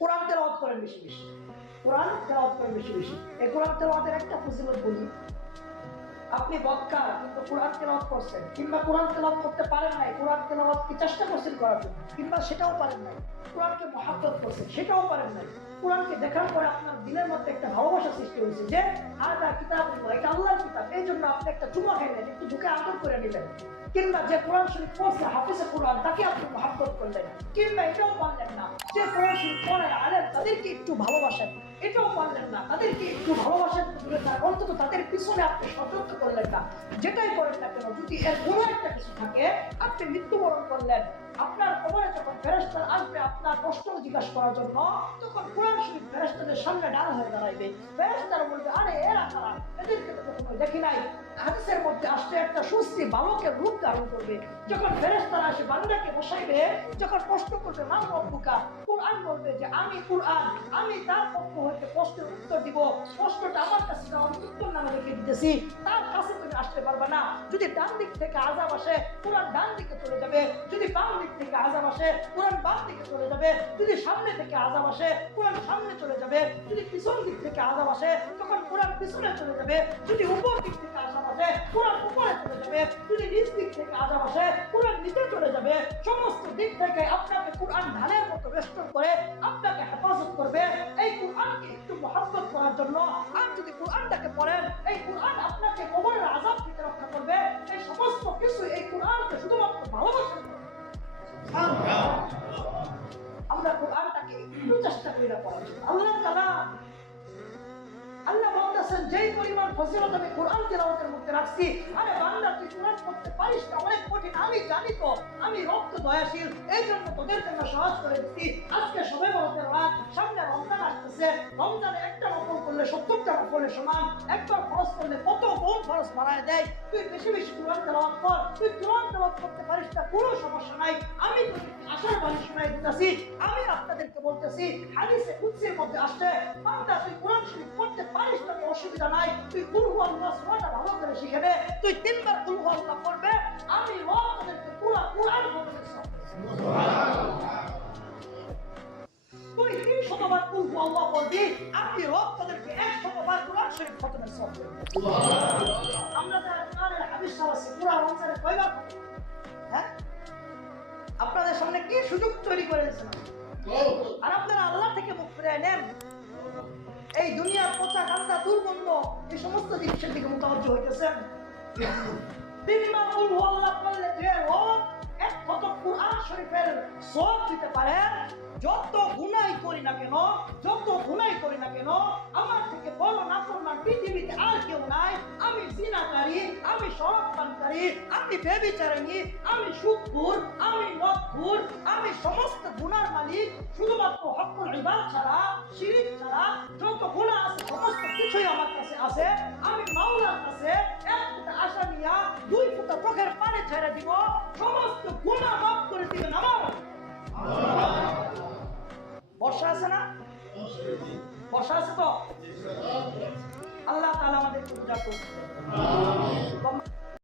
কোরআন তেলাওয়াত করেন বেশি বেশি। কোরআন তেলাওয়াত করেন বেশি বেশি। এই কোরআন তেলাওয়াতের একটা ফজিলত বলি। আপনি বদকার কিন্তু কোরআন তেলাওয়াত করছেন। কিংবা কোরআন তেলাওয়াত করতে পারেন নাই, কোরআন তেলাওয়াত কি চেষ্টা করছেন করার জন্য? কিংবা সেটাও পারেন নাই। কোরআনকে মহাব্বত করছেন, সেটাও পারেন নাই। কোরআনকে দেখার পরে আপনার দিলের মধ্যে একটা ভালোবাসা সৃষ্টি হয়েছে যে, আদা কিতাব এটা আল্লাহর কিতাব। এই জন্য আপনি একটা চুমা খাইলেন একটু ঢুকে আদর করে নিলেন কিংবা যে কোরআন শরীফ পড়ছে হাফিজে কোরআন তাকে আপনি মহাব্বত করলেন। কিংবা এটাও পারলেন না। যে কোরআন শরীফ পড়ে আলেন তাদেরকে একটু ভালোবাসেন। এটাও পারলেন না। তাদেরকে একটু ভালোবাসেন দূরে থাক। অন্তত তাদের পিছনে আপনি সতর্ক করলেন না। যেটাই করেন না কেন, যদি এর কোনো একটা কিছু থাকে, আপনি মৃত্যুবরণ করলেন। আপনার কবরে যখন ফেরেস্তার আসবে, আপনার প্রশ্ন জিজ্ঞাসা করার জন্য, তখন কোরআন শরীফ ফেরেস্তাদের সামনে ডাল হয়ে দাঁড়াইবে। ফেরেস্তারা বলবে, আরে, এরা কারা? এদেরকে তো কখনো দেখি নাই। হাদিসের মধ্যে আসলে একটা সুস্থি বালকের রূপ ধারণ করবে। যখন ফেরেস্তারা আসে বান্দাকে বসাইবে, যখন প্রশ্ন করবে মা রব্বুকা? কোরআন বলবে যে, আমি কোরআন, আমি তার পক্ষ হইতে প্রশ্নের উত্তর দিব। প্রশ্নটা আমার কাছে দাও আমি উত্তর নামে রেখে দিতেছি। তার কাছে তুমি আসতে পারবে না। যদি ডান দিক থেকে আজাব আসে, কোরআন ডান দিকে চলে যাবে। যদি বাম দিক থেকে আজাব আসে, কোরআন বাম দিকে চলে যাবে। যদি সামনে থেকে আজাব আসে, কোরআন সামনে চলে যাবে। যদি পিছন দিক থেকে আজাব আসে, তখন কোরআন পিছনে চলে যাবে। যদি উপর দিক থেকে আজাব যাবে যদি নিচ দিক থেকে আজাব আসে, কোরআন নিচে চলে যাবে। সমস্ত দিক থেকে আপনাকে কোরআন ধানের মতো বেষ্টন করে আপনাকে হেফাজত করবে। এই কোরআনকে একটু মহাব্বত করার জন্য আর যদি কোরআনটাকে পড়েন, এই কোরআন আপনাকে কবরের আজাব থেকে রক্ষা করবে। এই সমস্ত কিছু এই কোরআনকে শুধুমাত্র ভালোবাসেন আমরা কোরআনটাকে একটু চেষ্টা করি না পড়ার আল্লাহ আল্লাহ বলতেছেন যেই পরিমাণ ফজিলত আমি কোরআন তেলাওয়াতের মধ্যে রাখছি, আরে বান্দা, তুই কোরআন পড়তে পারিস না, অনেক কঠিন। আমি জানি তো, আমি রক্ত দয়াশীল, এই জন্য তোদের জন্য সহজ করে দিচ্ছি। আজকে সবে বলতের রাত, সামনে রমজান আসতেছে। রমজানে একটা নকল করলে সত্তরটা নকলের সমান, একবার খরচ করলে কত কোন খরচ বাড়ায় দেয়। তুই বেশি বেশি কোরআন তেলাওয়াত কর, তুই কোরআন তেলাওয়াত করতে পারিস না, কোনো সমস্যা নাই। আমি তোকে আশার বাণী শোনাই দিতেছি, আমি বলতেছি হাদিসে কুদসির মধ্যে আসছে। বান্দা তুই কোরআন শরীফ পড়তে পারিস না অসুবিধা নাই। তুই কুলহু আল্লাহ সুবহানাহু ভালো করে শিখে নে। তুই তিনবার কুলহু আল্লাহ পড়বে আমি রব তোদেরকে পুরো কোরআন বলতে তুই তিন শতবার কুলহু আল্লাহ পড়বি আমি রব তোদেরকে এক শতবার কোরআন শরীফ খতমের সব আমরা যারা কোরআনের হাদিস আছে পুরো রমজানে কয়বার? হ্যাঁ? আপনাদের সামনে কি সুযোগ তৈরি করে দিয়েছেন আর আপনারা আল্লাহ নেন। এই দুনিয়ার পচা কান্দা দুর্গন্ধ, এই সমস্ত জিনিসের দিকে মোতাবজ্জ হইতেছেন। তিনবার কুল আল্লাহ বললে যে রব, এক কত কুরআন শরীফের সব দিতে পারেন। যত গুনাই করি না কেন, যত গুনাই করি না কেন, আমার থেকে বড় নাফরমান পৃথিবীতে আর কেউ নাই। আমি জিনাকারী, আমি সরবপানকারী আমি বেবিচারিণী, আমি সুদপুর আমি মদপুর আমি সমস্ত গুনার মালিক, শুধুমাত্র হকুল ইবাদ ছাড়া আছে, আমি মাওলার কাছে এক ফুটা আশা নিয়া দুই ফুটা চোখের পানি ছেড়ে দিব, সমস্ত গুনাহ মাফ করে দিবেন আমার। বর্ষা আছে না? বর্ষা আছে তো? আল্লাহ তাআলা আমাদের পূজা করুন